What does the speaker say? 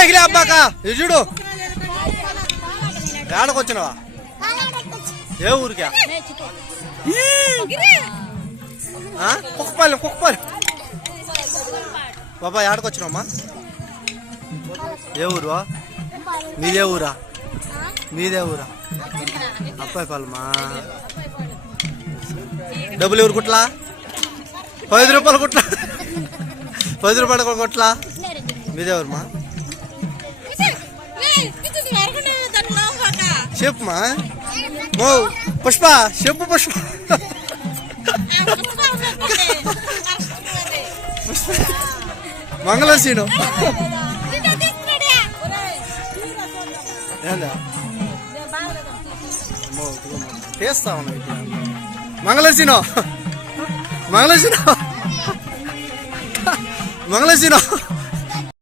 పైకి అబ్బాక ఇది చూడు ఏడకు వచ్చినావా ఏ ఊరికా కుక్కపాలెం బాబా ఏడకు వచ్చినావమ్మా ఏ ఊరు మీదే ఊరా అబ్బాయిపాలెమా డబ్బులు ఎవరు కుట్లా 10 రూపాయలు కుట్లా 10 రూపాయలు కుట్లా మీదే ఊరుమా చెప్పుమా పుష్ప చెప్పు పుష్ప మంగళసీను చేస్తా ఉన్నా మంగళసీను